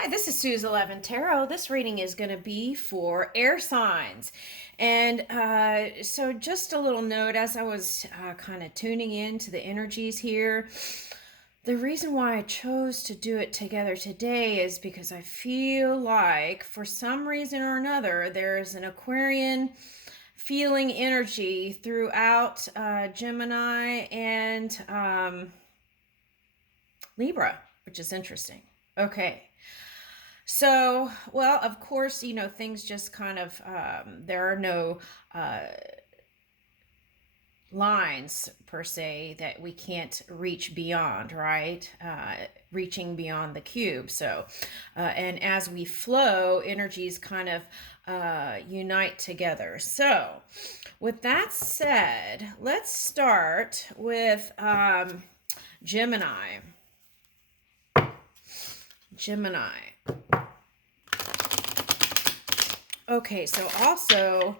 Hi, this is Suze 11 Tarot. This reading is going to be for air signs. And so just a little note as I was kind of tuning into the energies here. The reason why I chose to do it together today is because I feel like for some reason or another, there's an Aquarian feeling energy throughout Gemini and Libra, which is interesting. Okay. So, well, of course, things just kind of, there are no lines per se that we can't reach beyond, right? Reaching beyond the cube. So, and as we flow, energies kind of unite together. So, with that said, let's start with Gemini. Gemini. Okay, so also,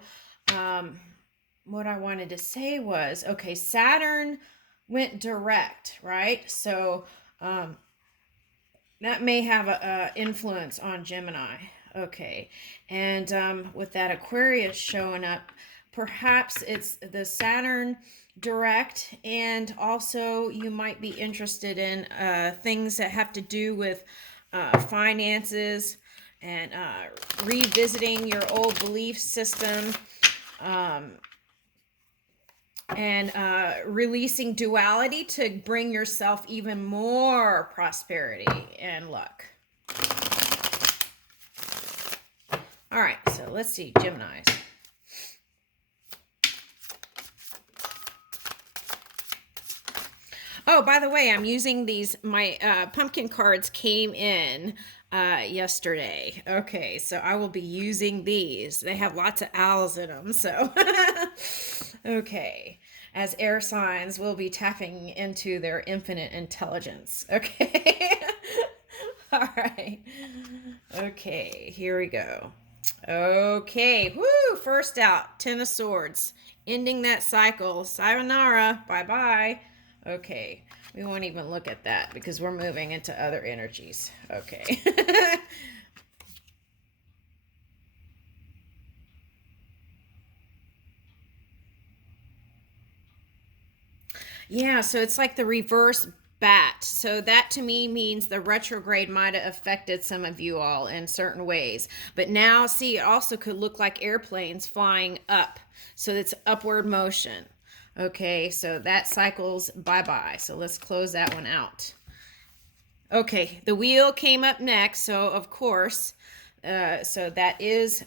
what I wanted to say was, okay, Saturn went direct, right? So that may have a influence on Gemini. Okay, and with that Aquarius showing up, perhaps it's the Saturn direct, and also you might be interested in things that have to do with finances and revisiting your old belief system, and releasing duality to bring yourself even more prosperity and luck. All right, so let's see, Geminis. Oh, by the way, I'm using these. My pumpkin cards came in yesterday. Okay, so I will be using these. They have lots of owls in them, so okay. As air signs, we'll be tapping into their infinite intelligence. Okay. All right. Okay, here we go. Okay, woo! First out, Ten of Swords, ending that cycle. Sayonara, bye-bye. Okay, we won't even look at that because we're moving into other energies. Okay. Yeah, so it's like the reverse bat. So that to me means the retrograde might have affected some of you all in certain ways. But now, see, it also could look like airplanes flying up. So it's upward motion. Okay, so that cycles bye-bye. So let's close that one out. Okay, the wheel came up next. So, of course, so that is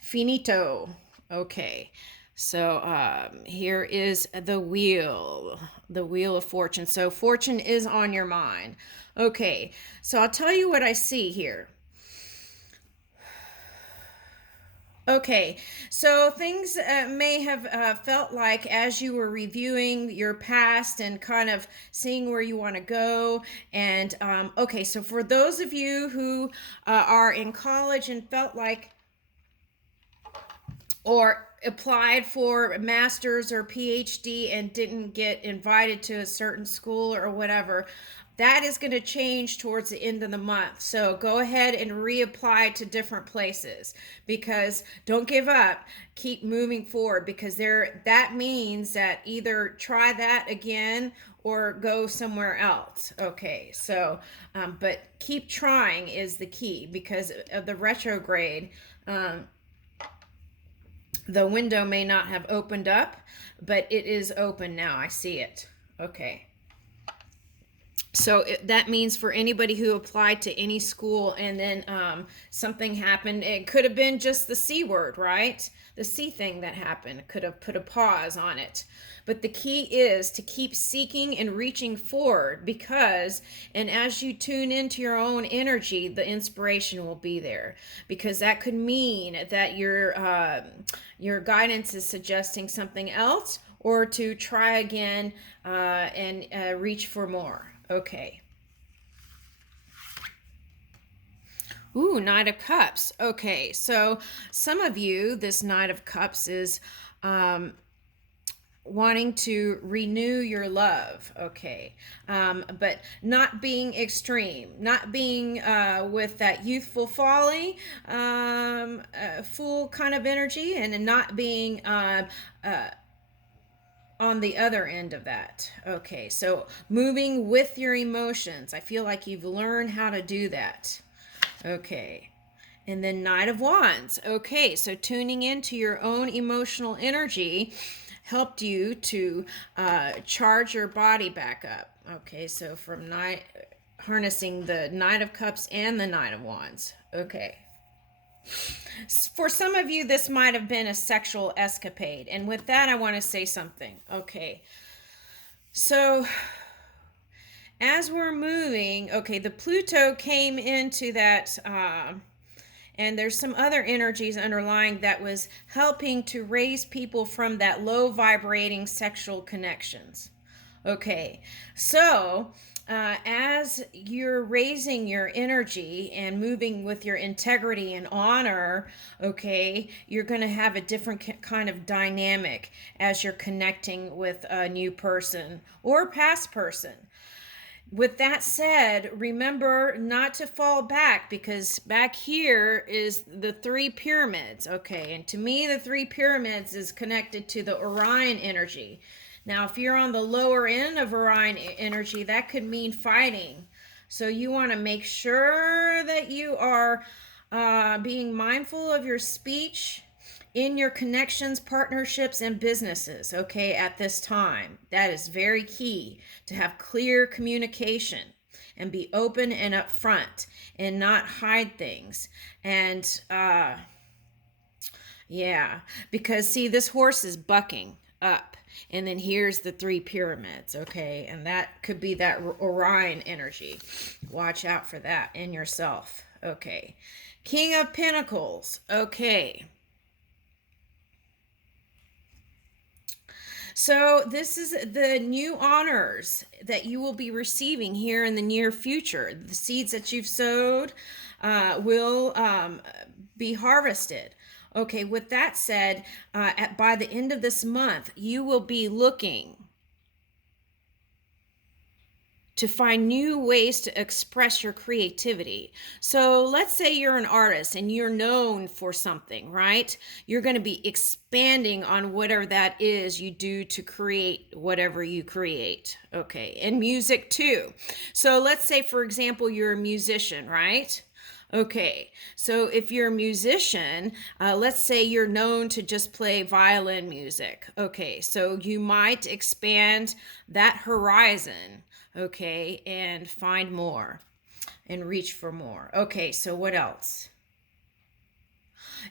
finito. Okay. So here is the wheel of fortune. So fortune is on your mind. Okay, so I'll tell you what I see here. Okay, so things may have felt like as you were reviewing your past and kind of seeing where you want to go. And okay, so for those of you who are in college and felt like, or applied for a master's or PhD and didn't get invited to a certain school or whatever, that is going to change towards the end of the month. So go ahead and reapply to different places, because don't give up. Keep moving forward, because that means that either try that again or go somewhere else. Okay, so but keep trying is the key, because of the retrograde. The window may not have opened up, but it is open now. I see it. Okay. So that means for anybody who applied to any school and then something happened, it could have been just the C word, right? The C thing that happened could have put a pause on it. But the key is to keep seeking and reaching forward, because, and as you tune into your own energy, the inspiration will be there, because that could mean that your guidance is suggesting something else, or to try again and reach for more. Okay. Ooh, Knight of Cups. Okay, so some of you, this Knight of Cups is wanting to renew your love, okay, but not being extreme, not being with that youthful folly, full kind of energy, and not being on the other end of that. Okay, so moving with your emotions. I feel like you've learned how to do that. Okay. And then Knight of Wands. Okay, so tuning into your own emotional energy helped you to charge your body back up. Okay, so from harnessing the Knight of Cups and the Knight of Wands. Okay. For some of you, this might have been a sexual escapade. And with that, I want to say something. Okay. So as we're moving, okay, the Pluto came into that, and there's some other energies underlying that was helping to raise people from that low vibrating sexual connections. Okay, so as you're raising your energy and moving with your integrity and honor, okay, you're going to have a different kind of dynamic as you're connecting with a new person or past person. With that said, remember not to fall back, because back here is the three pyramids. Okay, and to me, the three pyramids is connected to the Orion energy. Now, if you're on the lower end of Orion energy, that could mean fighting. So you want to make sure that you are being mindful of your speech in your connections, partnerships, and businesses, okay, at this time. That is very key, to have clear communication and be open and upfront and not hide things. And yeah, because see, this horse is bucking up. And then here's the three pyramids, okay? And that could be that Orion energy. Watch out for that in yourself, okay? King of Pentacles, okay. So this is the new honors that you will be receiving here in the near future. The seeds that you've sowed will be harvested. Okay, with that said, by the end of this month, you will be looking to find new ways to express your creativity. So let's say you're an artist and you're known for something, right? You're going to be expanding on whatever that is you do to create whatever you create. Okay, and music too. So let's say, for example, you're a musician, right? Okay, so if you're a musician, let's say you're known to just play violin music. Okay, so you might expand that horizon, okay, and find more and reach for more. Okay, so what else?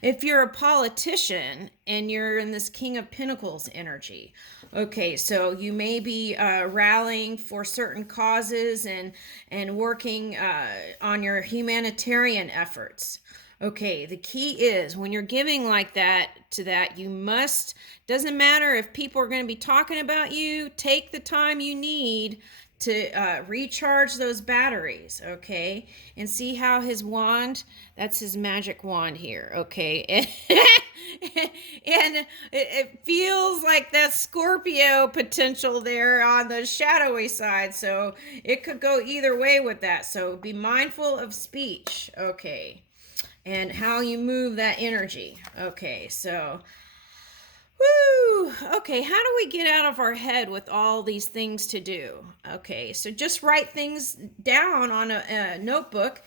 If you're a politician and you're in this King of Pentacles energy, okay, so you may be rallying for certain causes and working on your humanitarian efforts. Okay, the key is when you're giving like that to that, you must, doesn't matter if people are going to be talking about you, take the time you need to recharge those batteries, okay? And see how his wand, that's his magic wand here, okay? And it feels like that Scorpio potential there on the shadowy side, so it could go either way with that. So be mindful of speech, okay? And how you move that energy. Okay, so woo! Okay, how do we get out of our head with all these things to do? Okay, so just write things down on a notebook,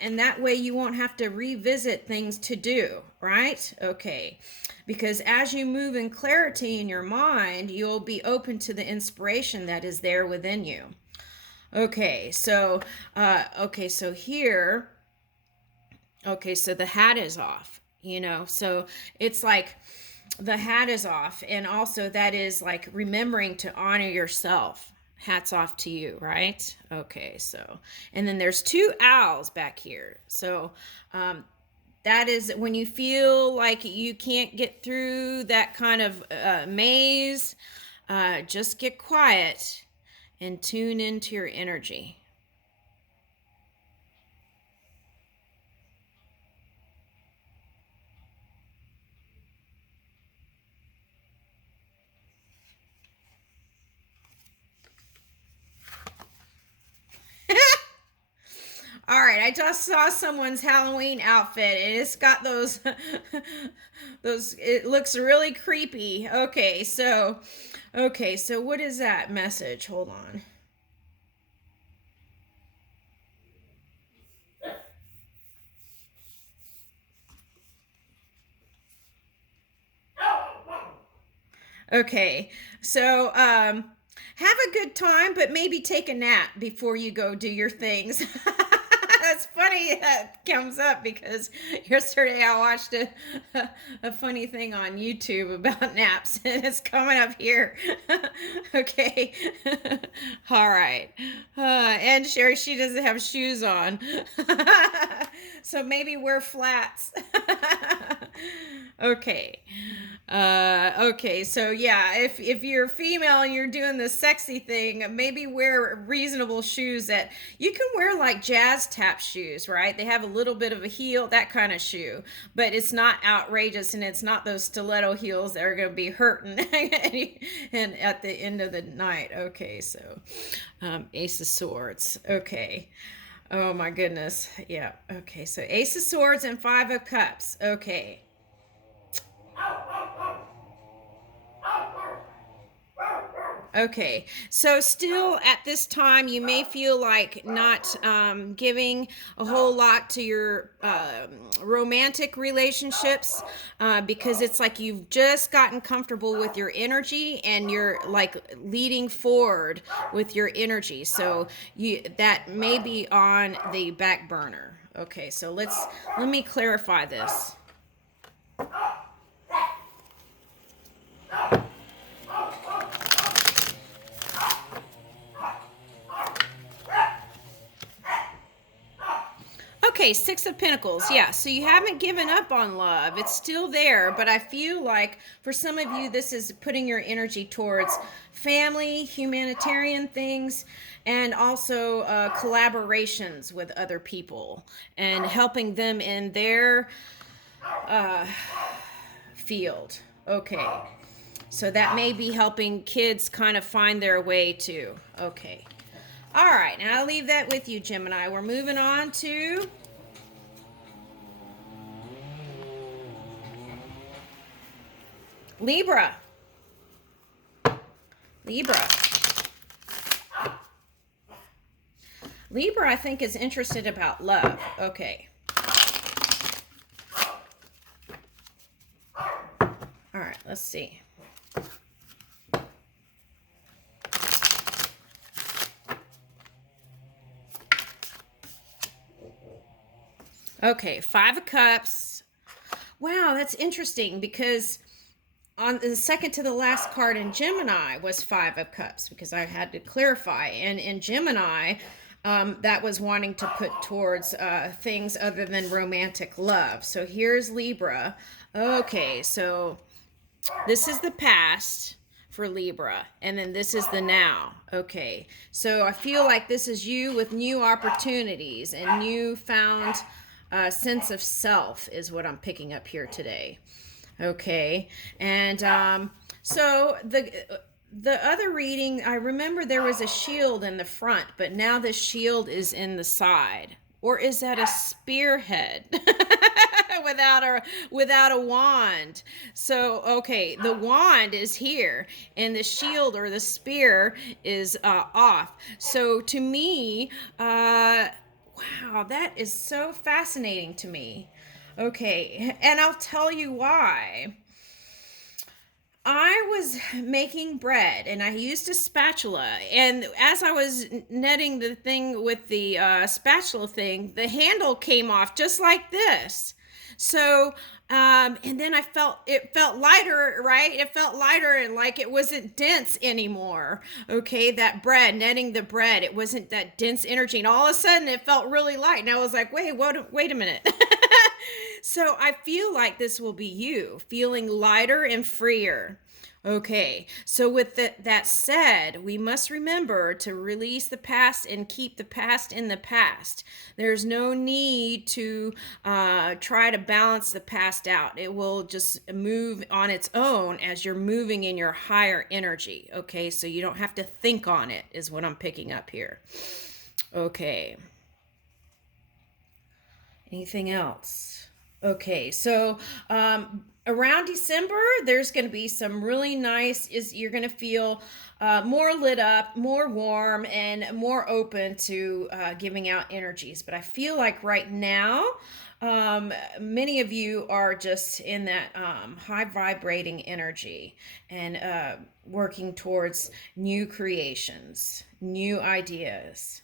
and that way you won't have to revisit things to do, right? Okay, because as you move in clarity in your mind, you'll be open to the inspiration that is there within you. Okay, so here, okay, so the hat is off, so it's like the hat is off, and also that is like remembering to honor yourself. Hats off to you, right? Okay, so, and then there's two owls back here. So that is when you feel like you can't get through that kind of maze, just get quiet and tune into your energy. All right, I just saw someone's Halloween outfit and it's got those those, it looks really creepy. Okay, so what is that message? Hold on. Okay. So have a good time, but maybe take a nap before you go do your things. That's funny that comes up because yesterday I watched a funny thing on YouTube about naps and it's coming up here. Okay. All right. And Sherry, she doesn't have shoes on. So maybe wear flats. Okay. Okay, so yeah, if you're female and you're doing the sexy thing, maybe wear reasonable shoes that you can wear, like jazz tap shoes, right? They have a little bit of a heel, that kind of shoe, but it's not outrageous and it's not those stiletto heels that are going to be hurting and at the end of the night. Okay, so Ace of Swords. Okay. Oh my goodness. Yeah. Okay, so Ace of Swords and Five of Cups. Okay. Okay, so still at this time, you may feel like not giving a whole lot to your romantic relationships because it's like you've just gotten comfortable with your energy and you're like leading forward with your energy. So that may be on the back burner. Okay, so let me clarify this. Okay, Six of Pentacles. Yeah, so you haven't given up on love. It's still there, but I feel like for some of you, this is putting your energy towards family, humanitarian things, and also collaborations with other people and helping them in their field. Okay, so that may be helping kids kind of find their way too. Okay. All right, now I'll leave that with you, Gemini. We're moving on to Libra. Libra. Libra, I think, is interested about love. Okay. All right, let's see. Okay, Five of Cups. Wow, that's interesting because on the second to the last card in Gemini was Five of Cups because I had to clarify. And in Gemini, that was wanting to put towards things other than romantic love. So here's Libra. Okay, so this is the past for Libra, and then this is the now. Okay, so I feel like this is you with new opportunities and newfound sense of self is what I'm picking up here today. Okay, and so the other reading, I remember there was a shield in the front, but now the shield is in the side. Or is that a spearhead without a wand? So okay, the wand is here and the shield or the spear is off. So to me, wow, that is so fascinating to me. Okay, and I'll tell you why. I was making bread and I used a spatula, and as I was netting the thing with the spatula thing, the handle came off just like this. So and then it felt lighter, right? It felt lighter and like it wasn't dense anymore. Okay, that bread, netting the bread, it wasn't that dense energy, and all of a sudden it felt really light, and I was like, wait a minute. So I feel like this will be you, feeling lighter and freer. Okay, so with that said, we must remember to release the past and keep the past in the past. There's no need to try to balance the past out. It will just move on its own as you're moving in your higher energy. Okay, so you don't have to think on it, is what I'm picking up here. Okay. Anything else? Okay, so around December, there's going to be some really nice, you're going to feel more lit up, more warm, and more open to giving out energies. But I feel like right now, many of you are just in that high vibrating energy and working towards new creations, new ideas.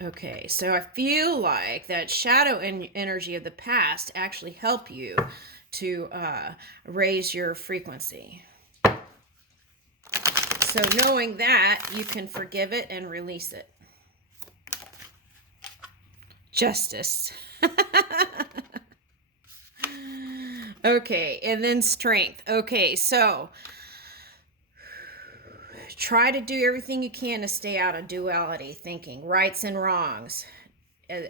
Okay, so I feel like that shadow energy of the past actually help you to raise your frequency. So knowing that, you can forgive it and release it. Justice. Okay, and then strength. Okay, so try to do everything you can to stay out of duality thinking, rights and wrongs,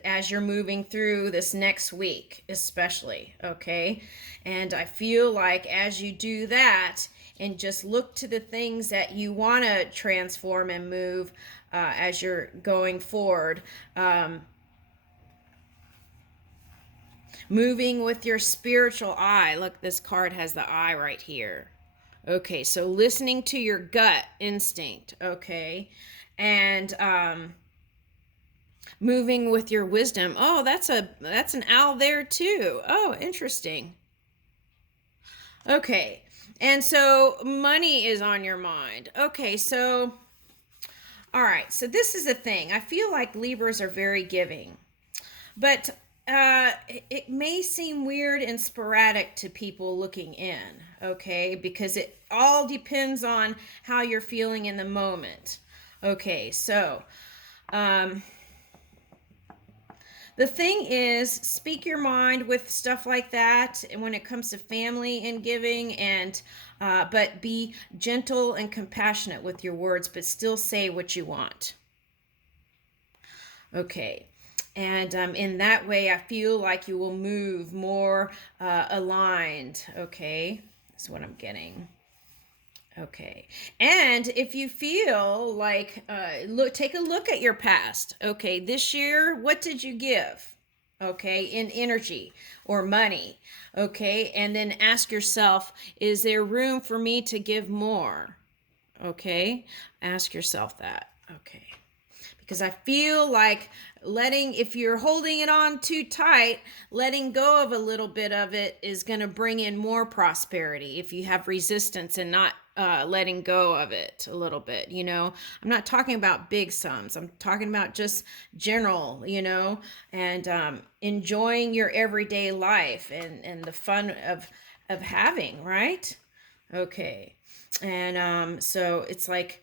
as you're moving through this next week, especially. Okay, and I feel like as you do that and just look to the things that you want to transform and move as you're going forward, moving with your spiritual eye. Look, this card has the eye right here. Okay, so listening to your gut instinct, okay, and moving with your wisdom. Oh, that's an owl there too. Oh, interesting. Okay, and so money is on your mind. Okay, so all right, so this is the thing. I feel like Libras are very giving, but it may seem weird and sporadic to people looking in, okay, because it all depends on how you're feeling in the moment. Okay, so the thing is, speak your mind with stuff like that, and when it comes to family and giving, and but be gentle and compassionate with your words, but still say what you want. Okay. And in that way, I feel like you will move more aligned. Okay, that's what I'm getting. Okay, and if you feel like take a look at your past. Okay, this year, what did you give? Okay, in energy or money. Okay, and then ask yourself, is there room for me to give more? Okay, ask yourself that. Okay, because I feel like if you're holding it on too tight, letting go of a little bit of it is going to bring in more prosperity if you have resistance and not letting go of it a little bit. I'm not talking about big sums. I'm talking about just general, and enjoying your everyday life and the fun of having, right? Okay. And so it's like,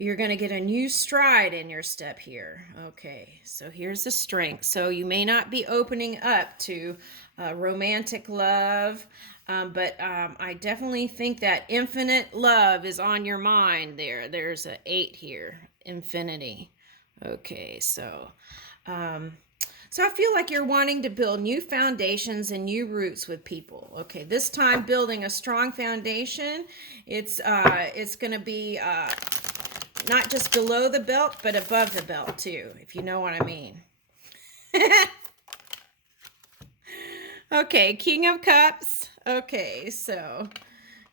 you're going to get a new stride in your step here. Okay, so here's the strength. So you may not be opening up to romantic love, but I definitely think that infinite love is on your mind there. There's an 8 here, infinity. Okay, so I feel like you're wanting to build new foundations and new roots with people. Okay, this time building a strong foundation. It's going to be not just below the belt, but above the belt too, if you know what I mean. Okay, King of Cups. Okay, so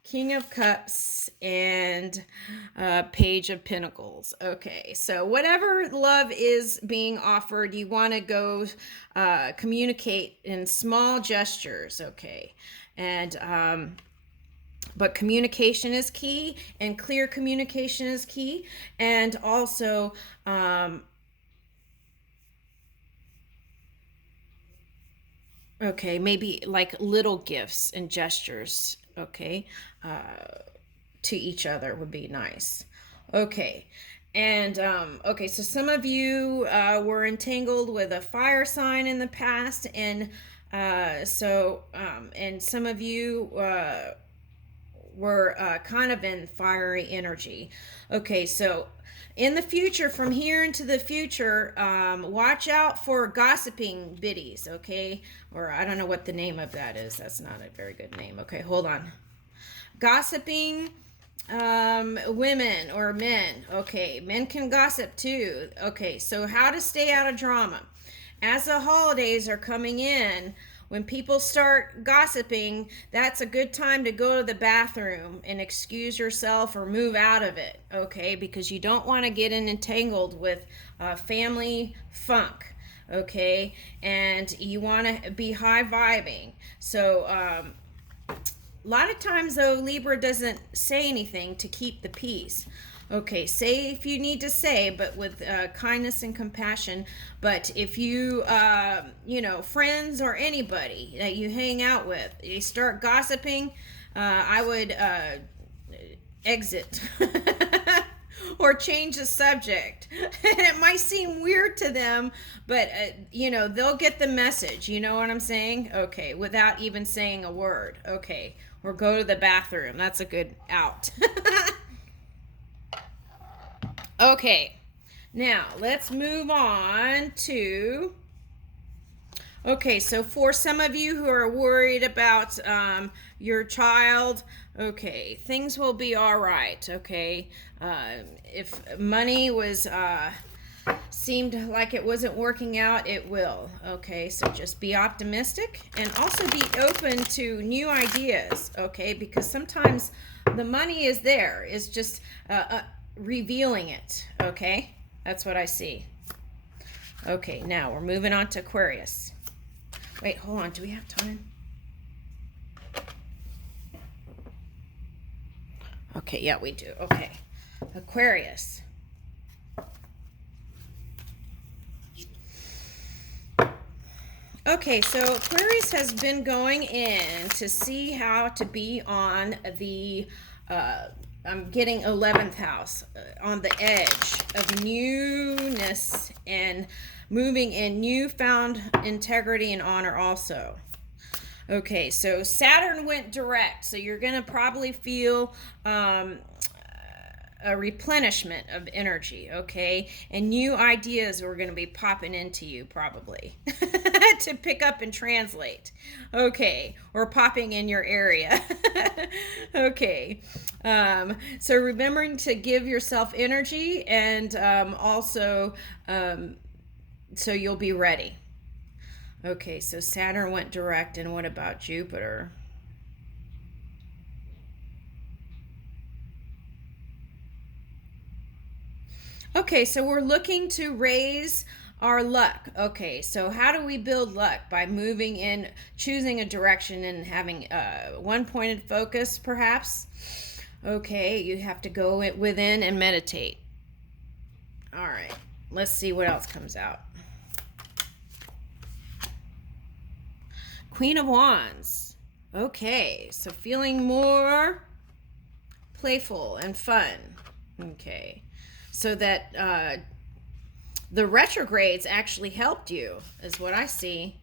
King of Cups and Page of Pentacles. Okay, so whatever love is being offered, you want to go communicate in small gestures. Okay, and but communication is key, and clear communication is key, and also okay, maybe like little gifts and gestures, okay, to each other would be nice. Okay, and okay, so some of you were entangled with a fire sign in the past, and and some of you were kind of in fiery energy. Okay, so in the future, from here into the future, watch out for gossiping biddies, okay? Or I don't know what the name of that is. That's not a very good name. Okay, hold on. Gossiping women or men. Okay, men can gossip too. Okay, so how to stay out of drama. As the holidays are coming in, when people start gossiping, that's a good time to go to the bathroom and excuse yourself or move out of it, okay? Because you don't want to get entangled with family funk, okay? And you want to be high vibing. So, a lot of times, though, Libra doesn't say anything to keep the peace. Okay, say if you need to say, but with kindness and compassion. But if you, friends or anybody that you hang out with, you start gossiping, I would exit or change the subject. And it might seem weird to them, but they'll get the message. You know what I'm saying? Okay, without even saying a word. Okay, or go to the bathroom. That's a good out. Okay, now let's move on to. Okay, so for some of you who are worried about your child, okay, things will be all right. Okay, if money was seemed like it wasn't working out, it will. Okay, so just be optimistic and also be open to new ideas. Okay, because sometimes the money is there. It's just revealing it. Okay, that's what I see. Okay, now we're moving on to Aquarius. Wait, hold on. Do we have time? Okay, yeah, we do. Okay. Aquarius. Okay, so Aquarius has been going in to see how to be on the, I'm getting 11th house, on the edge of newness and moving in newfound integrity and honor also. Okay, so Saturn went direct, so you're going to probably feel a replenishment of energy, okay? And new ideas are going to be popping into you probably to pick up and translate, okay? Or popping in your area, okay? So remembering to give yourself energy and also so you'll be ready. Okay, so Saturn went direct, and what about Jupiter? Okay, so we're looking to raise our luck. Okay, so how do we build luck? By moving in, choosing a direction and having one pointed focus, perhaps. Okay, you have to go within and meditate. All right, let's see what else comes out. Queen of Wands. Okay, so feeling more playful and fun. Okay, so that the retrogrades actually helped you, is what I see.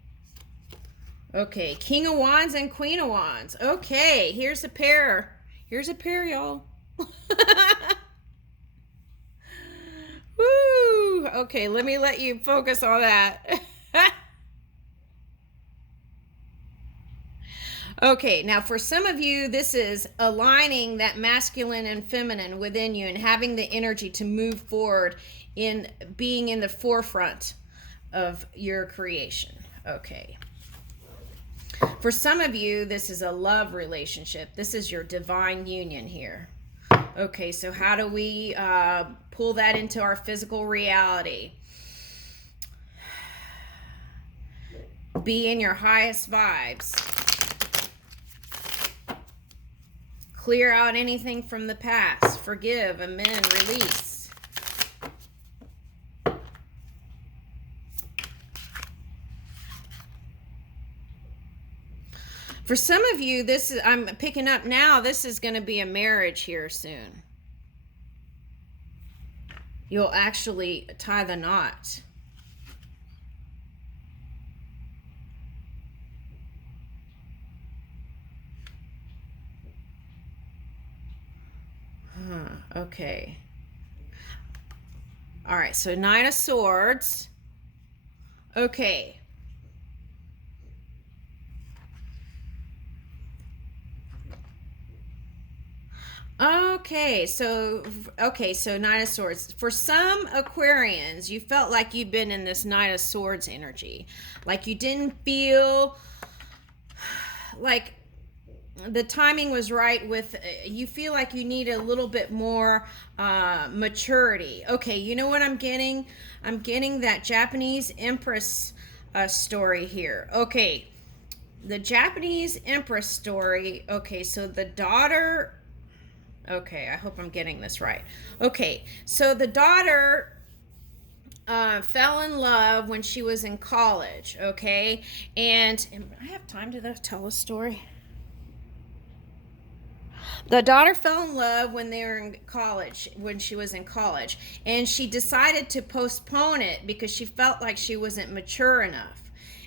Okay, King of Wands and Queen of Wands. Okay, here's a pair. Here's a pair, y'all. Woo! Okay, let me let you focus on that. Okay, now for some of you, this is aligning that masculine and feminine within you and having the energy to move forward in being in the forefront of your creation. Okay. For some of you, this is a love relationship. This is your divine union here. Okay, so how do we pull that into our physical reality? Be in your highest vibes. Clear out anything from the past. Forgive, amend, release. For some of you, this is, I'm picking up now, this is going to be a marriage here soon. You'll actually tie the knot. Okay. All right, so Knight of Swords. Okay. So Knight of Swords. For some Aquarians, you felt like you've been in this Knight of Swords energy. Like you didn't feel like the timing was right with you feel like you need a little bit more maturity. Okay, you know what I'm getting? I'm getting that Japanese Empress story here. Okay, the Japanese Empress story. Okay, so the daughter. Okay, I hope I'm getting this right. Okay, so the daughter fell in love when she was in college. Okay, and I have time to tell a story. The daughter fell in love when they were in college, when she was in college, and she decided to postpone it because she felt like she wasn't mature enough.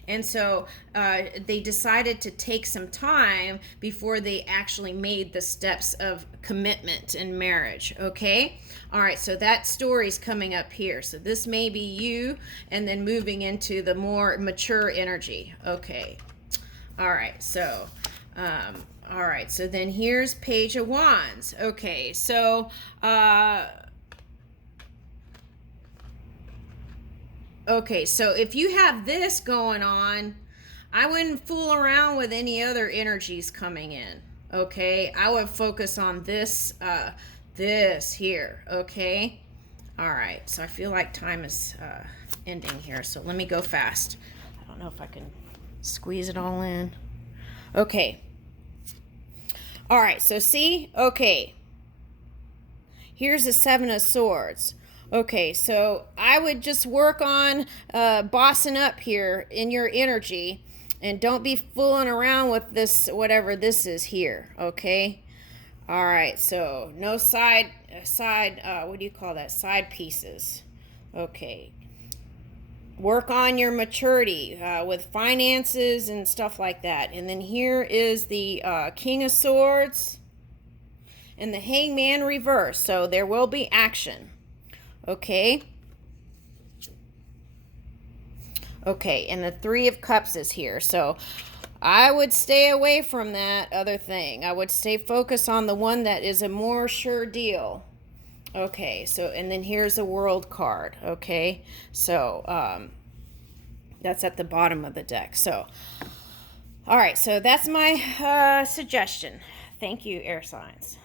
And so they decided to take some time before they actually made the steps of commitment and marriage. Okay? All right, so that story's coming up here. So this may be you, and then moving into the more mature energy. Okay. All right, so all right, so then here's Page of Wands. Okay, so if you have this going on, I wouldn't fool around with any other energies coming in. Okay, I would focus on this this here. Okay, all right, so I feel like time is ending here, so let me go fast. I don't know if I can squeeze it all in. Okay. All right, so see? Okay. Here's the Seven of Swords. Okay, so I would just work on bossing up here in your energy, and don't be fooling around with this, whatever this is here, okay? All right, so no side, what do you call that? Side pieces. Okay. Work on your maturity with finances and stuff like that. And then here is the King of Swords and the Hangman reverse. So there will be action. Okay. Okay, and the Three of Cups is here. So I would stay away from that other thing. I would stay focused on the one that is a more sure deal. Okay, so, and then here's a World card, okay? So, that's at the bottom of the deck. So, all right, so that's my suggestion. Thank you, air signs.